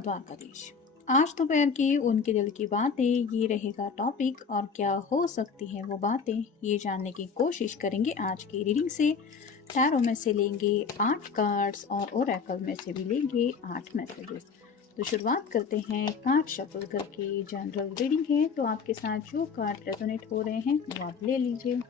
द्वारकाधीश। आज दोपहर की उनके दिल की बातें ये रहेगा टॉपिक, और क्या हो सकती हैं वो बातें ये जानने की कोशिश करेंगे आज की रीडिंग से। टैरो में से लेंगे 8 कार्ड्स और ओरेकल में से भी लेंगे 8 मैसेजेस। तो शुरुआत करते हैं कार्ड शफल करके। जनरल रीडिंग है तो आपके साथ जो कार्ड रेजोनेट हो रहे हैं वो आप ले लीजिए।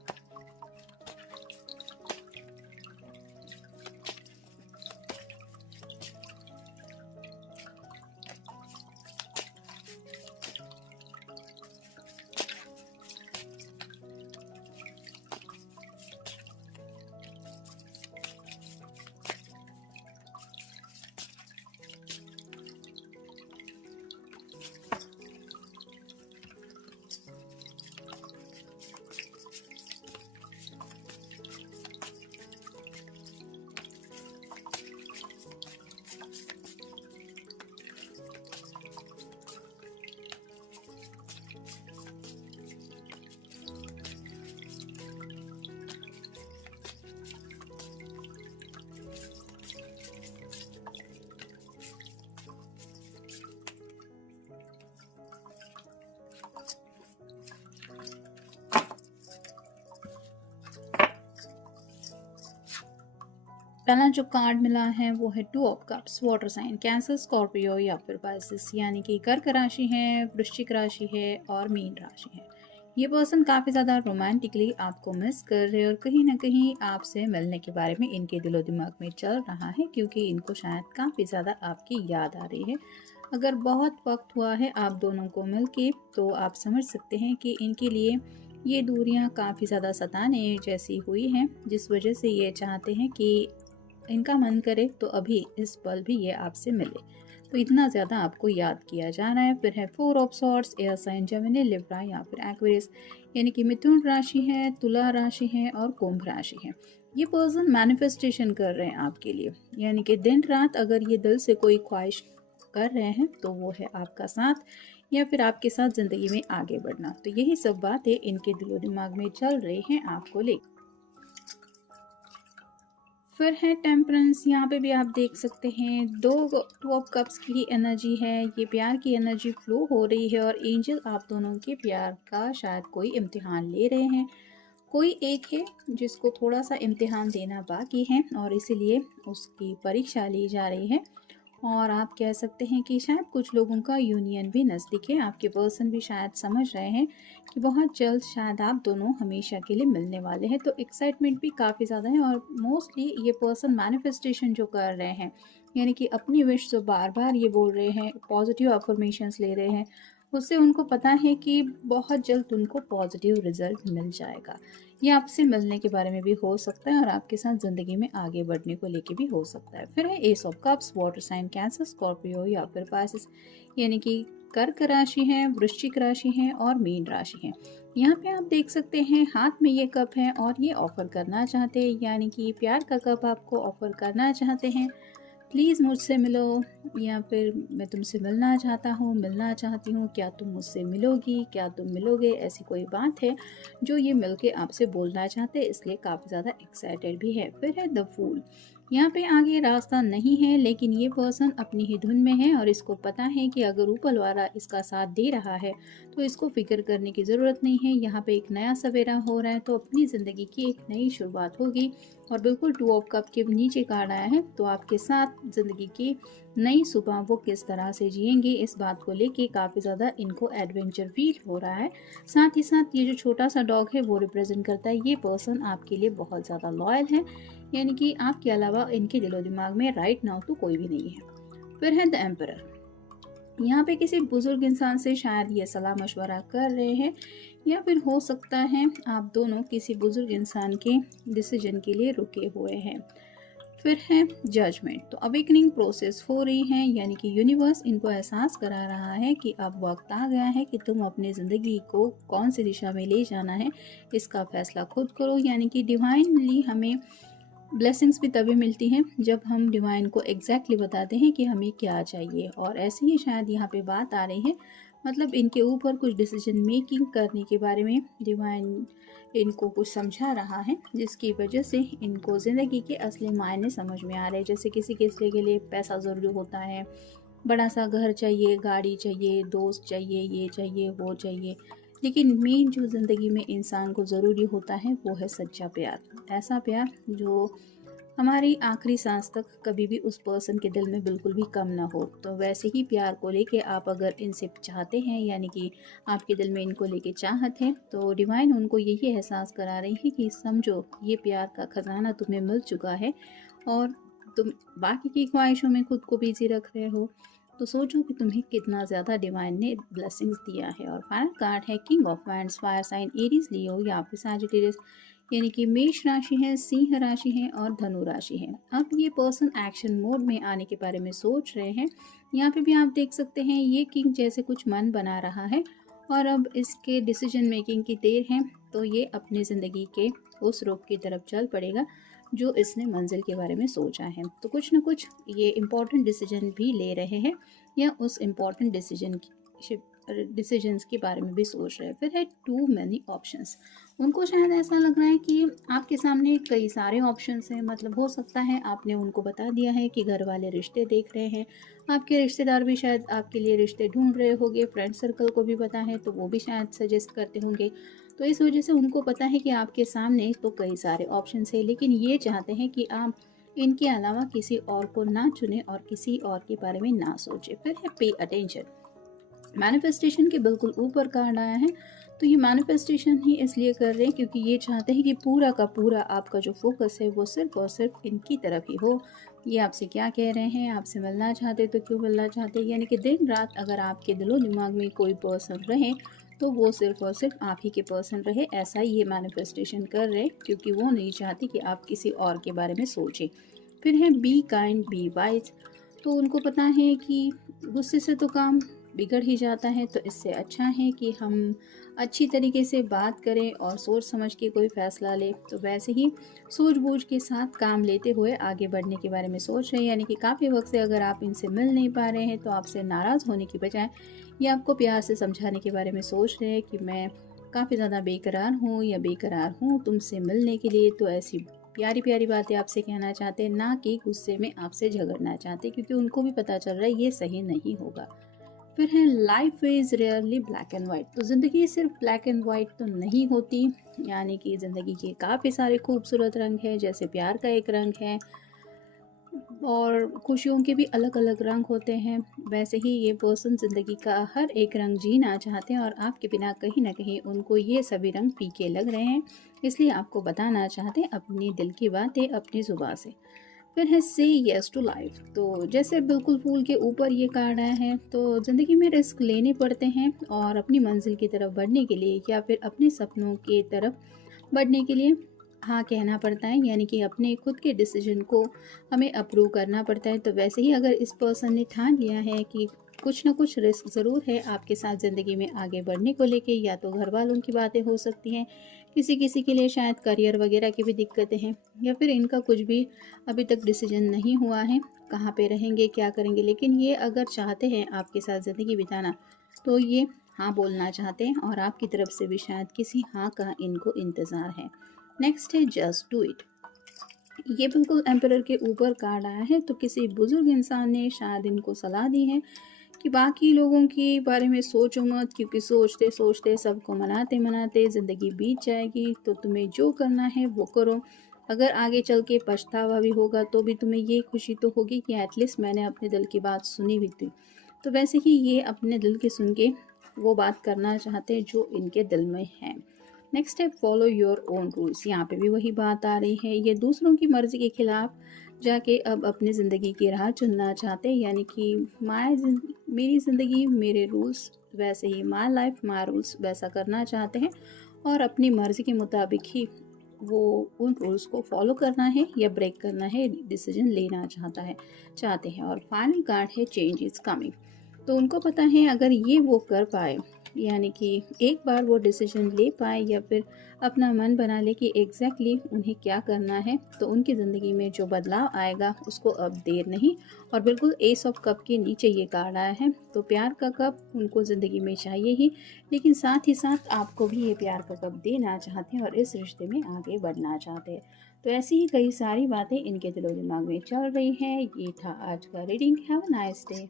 पहला जो कार्ड मिला है वो है 2 of cups. Water sign Cancer, Scorpio या फिर पाइसेस, यानी कि कर्क राशि है, वृश्चिक राशि है और मीन राशि है। ये पर्सन काफ़ी ज़्यादा रोमांटिकली आपको मिस कर रहे हैं और कहीं ना कहीं आपसे मिलने के बारे में इनके दिलो दिमाग में चल रहा है, क्योंकि इनको शायद काफ़ी ज़्यादा आपकी याद आ रही है। अगर बहुत वक्त हुआ है आप दोनों को मिलके तो आप समझ सकते हैं कि इनके लिए ये दूरियां काफ़ी ज़्यादा सताने जैसी हुई हैं, जिस वजह से ये चाहते हैं कि इनका मन करे तो अभी इस पल भी ये आपसे मिले। तो इतना ज़्यादा आपको याद किया जा रहा है। फिर है 4 of swords, air sign Gemini, Libra या फिर एक्वेरियस, यानी कि मिथुन राशि है, तुला राशि है और कुंभ राशि है। ये पर्सन मैनिफेस्टेशन कर रहे हैं आपके लिए, यानी कि दिन रात अगर ये दिल से कोई ख्वाहिश कर रहे हैं तो वो है आपका साथ या फिर आपके साथ ज़िंदगी में आगे बढ़ना। तो यही सब बातें इनके दिलो दिमाग में चल रही हैं आपको लेकर। फिर है टेम्परेंस। यहाँ पे भी आप देख सकते हैं 2 ऑफ कप्स की ही एनर्जी है। ये प्यार की एनर्जी फ्लो हो रही है और एंजल आप दोनों के प्यार का शायद कोई इम्तिहान ले रहे हैं। कोई एक है जिसको थोड़ा सा इम्तिहान देना बाकी है और इसीलिए उसकी परीक्षा ली जा रही है। और आप कह सकते हैं कि शायद कुछ लोगों का यूनियन भी नज़दीक है। आपके पर्सन भी शायद समझ रहे हैं कि बहुत जल्द शायद आप दोनों हमेशा के लिए मिलने वाले हैं। तो एक्साइटमेंट भी काफ़ी ज़्यादा है और मोस्टली ये पर्सन मैनिफेस्टेशन जो कर रहे हैं, यानी कि अपनी विश जो बार बार ये बोल रहे हैं, पॉजिटिव अफर्मेशंस ले रहे हैं, उससे उनको पता है कि बहुत जल्द उनको पॉजिटिव रिजल्ट मिल जाएगा। ये आपसे मिलने के बारे में भी हो सकता है और आपके साथ ज़िंदगी में आगे बढ़ने को लेके भी हो सकता है। फिर है ace of cups, water sign Cancer, Scorpio या फिर पाइसेस, यानी कि कर्क राशि है, वृश्चिक राशि है और मीन राशि है। यहाँ पे आप देख सकते हैं हाथ में ये कप है और ये ऑफर करना चाहते हैं, यानी कि प्यार का कप आपको ऑफर करना चाहते हैं। प्लीज़ मुझसे मिलो, या फिर मैं तुमसे मिलना चाहता हूँ, मिलना चाहती हूँ, क्या तुम मुझसे मिलोगी, क्या तुम मिलोगे, ऐसी कोई बात है जो ये मिलके आपसे बोलना चाहते हैं, इसलिए काफ़ी ज़्यादा एक्साइटेड भी है। फिर है द फूल। यहाँ पे आगे रास्ता नहीं है, लेकिन ये पर्सन अपनी ही धुन में है और इसको पता है कि अगर ऊपर वाला इसका साथ दे रहा है तो इसको फिक्र करने की ज़रूरत नहीं है। यहाँ पे एक नया सवेरा हो रहा है, तो अपनी ज़िंदगी की एक नई शुरुआत होगी। और बिल्कुल 2 ऑफ कप के नीचे कार्ड आया है, तो आपके साथ ज़िंदगी की नई सुबह वो किस तरह से जिएंगे, इस बात को लेके काफ़ी ज़्यादा इनको एडवेंचर फील हो रहा है। साथ ही साथ ये जो छोटा सा डॉग है वो रिप्रेजेंट करता है ये पर्सन आपके लिए बहुत ज़्यादा लॉयल है, यानी कि आपके अलावा इनके दिलो दिमाग में राइट नाउ तो कोई भी नहीं है। फिर है द एम्परर। यहाँ पे किसी बुजुर्ग इंसान से शायद ये सलाह मशवरा कर रहे हैं, या फिर हो सकता है आप दोनों किसी बुजुर्ग इंसान के डिसीजन के लिए रुके हुए हैं। फिर है जजमेंट। तो अवेकनिंग प्रोसेस हो रही है, यानी कि यूनिवर्स इनको एहसास करा रहा है कि अब वक्त आ गया है कि तुम अपनी ज़िंदगी को कौन सी दिशा में ले जाना है, इसका फैसला खुद करो। यानी कि डिवाइनली हमें ब्लेसिंग्स भी तभी मिलती हैं जब हम डिवाइन को एग्जैक्टली बताते हैं कि हमें क्या चाहिए, और ऐसे ही शायद यहाँ पे बात आ रही है, मतलब इनके ऊपर कुछ डिसीजन मेकिंग करने के बारे में डिवाइन इनको कुछ समझा रहा है, जिसकी वजह से इनको ज़िंदगी के असली मायने समझ में आ रहे हैं। जैसे किसी के लिए पैसा ज़रूरी होता है, बड़ा सा घर चाहिए, गाड़ी चाहिए, दोस्त चाहिए, ये चाहिए, वो चाहिए। लेकिन मेन जो ज़िंदगी में इंसान को ज़रूरी होता है वो है सच्चा प्यार। ऐसा प्यार जो हमारी आखिरी सांस तक कभी भी उस पर्सन के दिल में बिल्कुल भी कम ना हो। तो वैसे ही प्यार को लेके आप अगर इनसे चाहते हैं, यानी कि आपके दिल में इनको लेके चाहत है, तो डिवाइन उनको यही एहसास करा रही है कि समझो ये प्यार का खजाना तुम्हें मिल चुका है और तुम बाकी की ख्वाहिशों में खुद को बिजी रख रहे हो। तो सोचो कि तुम्हें कितना ज़्यादा डिवाइन ने ब्लेसिंग्स दिया है। और फाइनल कार्ड है king of wands, fire sign Aries Leo या फिर सैजिटेरियस, यानी कि मेष राशि है, सिंह राशि है और धनु राशि है। अब ये पर्सन एक्शन मोड में आने के बारे में सोच रहे हैं। यहाँ पे भी आप देख सकते हैं ये किंग जैसे कुछ मन बना रहा है और अब इसके डिसीजन मेकिंग की देर है। तो ये अपनी ज़िंदगी के उस रुख की तरफ चल पड़ेगा जो इसने मंजिल के बारे में सोचा है। तो कुछ ना कुछ ये इम्पोर्टेंट डिसीजन भी ले रहे हैं या उस इम्पोर्टेंट डिसीजंस के बारे में भी सोच रहे हैं। फिर है टू मैनी ऑप्शंस। उनको शायद ऐसा लग रहा है कि आपके सामने कई सारे ऑप्शंस हैं। मतलब हो सकता है आपने उनको बता दिया है कि घर वाले रिश्ते देख रहे हैं, आपके रिश्तेदार भी शायद आपके लिए रिश्ते ढूंढ रहे होंगे, फ्रेंड सर्कल को भी पता है तो वो भी शायद सजेस्ट करते होंगे। तो इस वजह से उनको पता है कि आपके सामने तो कई सारे ऑप्शंस हैं, लेकिन ये चाहते हैं कि आप इनके अलावा किसी और को ना चुने और किसी और के बारे में ना सोचे। फिर है पे अटेंशन। मैनिफेस्टेशन के बिल्कुल ऊपर कार्ड आया है। तो ये मैनिफेस्टेशन ही इसलिए कर रहे हैं क्योंकि ये चाहते हैं कि पूरा का पूरा आपका जो फोकस है वो सिर्फ और सिर्फ इनकी तरफ ही हो। ये आपसे क्या कह रहे हैं, आपसे मिलना चाहते तो क्यों मिलना चाहते, यानी कि दिन रात अगर आपके दिलो दिमाग में कोई पर्सन रहे तो वो सिर्फ और सिर्फ आप ही के पर्सन रहे, ऐसा ये मैनिफेस्टेशन कर रहे हैं क्योंकि वो नहीं चाहती कि आप किसी और के बारे में सोचें। फिर है बी काइंड बी वाइज। तो उनको पता है कि गुस्से से तो काम बिगड़ ही जाता है, तो इससे अच्छा है कि हम अच्छी तरीके से बात करें और सोच समझ के कोई फ़ैसला लें। तो वैसे ही सूझबूझ के साथ काम लेते हुए आगे बढ़ने के बारे में सोच रहे हैं, यानी कि काफ़ी वक्त से अगर आप इनसे मिल नहीं पा रहे हैं तो आपसे नाराज़ होने की बजाय ये आपको प्यार से समझाने के बारे में सोच रहे हैं कि मैं काफ़ी ज़्यादा बेकरार हूँ या बेकरार हूँ तुमसे मिलने के लिए। तो ऐसी प्यारी प्यारी बातें आपसे कहना चाहते हैं, ना कि गुस्से में आपसे झगड़ना चाहते, क्योंकि उनको भी पता चल रहा है ये सही नहीं होगा। फिर है life is rarely black and white. तो ज़िंदगी सिर्फ ब्लैक एंड वाइट तो नहीं होती, यानी कि ज़िंदगी के काफ़ी सारे खूबसूरत रंग हैं। जैसे प्यार का एक रंग है और खुशियों के भी अलग अलग रंग होते हैं, वैसे ही ये पर्सन ज़िंदगी का हर एक रंग जीना चाहते हैं और आपके बिना कहीं ना कहीं उनको ये सभी रंग फीके लग रहे हैं, इसलिए आपको बताना चाहते हैं अपनी दिल की बातें अपनी ज़ुबान से। फिर है से यस टू लाइफ। तो जैसे बिल्कुल फूल के ऊपर ये कार्ड आया है, तो ज़िंदगी में रिस्क लेने पड़ते हैं और अपनी मंजिल की तरफ बढ़ने के लिए या फिर अपने सपनों की तरफ बढ़ने के लिए हाँ कहना पड़ता है, यानी कि अपने खुद के डिसीजन को हमें अप्रूव करना पड़ता है। तो वैसे ही अगर इस पर्सन ने ठान लिया है कि कुछ ना कुछ रिस्क ज़रूर है आपके साथ ज़िंदगी में आगे बढ़ने को लेके, या तो घर वालों की बातें हो सकती हैं, किसी किसी के लिए शायद करियर वगैरह की भी दिक्कतें हैं, या फिर इनका कुछ भी अभी तक डिसीजन नहीं हुआ है कहाँ पे रहेंगे क्या करेंगे। लेकिन ये अगर चाहते हैं आपके साथ ज़िंदगी बिताना तो ये हाँ बोलना चाहते हैं और आपकी तरफ से भी शायद किसी हाँ का इनको इंतज़ार है। नेक्स्ट है जस्ट डू इट। ये बिल्कुल एम्परर के ऊपर कार्ड आया है। तो किसी बुजुर्ग इंसान ने शायद इनको सलाह दी है कि बाकी लोगों के बारे में सोचो मत, क्योंकि सोचते सोचते सबको मनाते मनाते ज़िंदगी बीत जाएगी। तो तुम्हें जो करना है वो करो। अगर आगे चल के पछतावा भी होगा तो भी तुम्हें ये खुशी तो होगी कि एटलीस्ट मैंने अपने दिल की बात सुनी भी थी। तो वैसे ही ये अपने दिल की सुन के वो बात करना चाहते हैं जो इनके दिल में है। नेक्स्ट है फॉलो योर ओन रूल्स। यहाँ पे भी वही बात आ रही है, ये दूसरों की मर्जी के खिलाफ जाके अब अपनी ज़िंदगी की राह चुनना चाहते हैं, यानी कि मेरी ज़िंदगी मेरे रूल्स, वैसे ही माई लाइफ माई रूल्स वैसा करना चाहते हैं और अपनी मर्ज़ी के मुताबिक ही वो उन रूल्स को फॉलो करना है या ब्रेक करना है डिसीजन लेना चाहते हैं। और फाइनल कार्ड है चेंज इज़ कमिंग। तो उनको पता है अगर ये वो कर पाए, यानी कि एक बार वो डिसीजन ले पाए या फिर अपना मन बना ले कि एग्जैक्टली उन्हें क्या करना है, तो उनकी ज़िंदगी में जो बदलाव आएगा उसको अब देर नहीं। और बिल्कुल एस ऑफ कप के नीचे ये कार्ड आया है। तो प्यार का कप उनको ज़िंदगी में चाहिए ही, लेकिन साथ ही साथ आपको भी ये प्यार का कप देना चाहते हैं और इस रिश्ते में आगे बढ़ना चाहते हैं। तो ऐसी ही कई सारी बातें इनके दिलो दिमाग में चल रही हैं। ये था आज का reading. Have a nice day.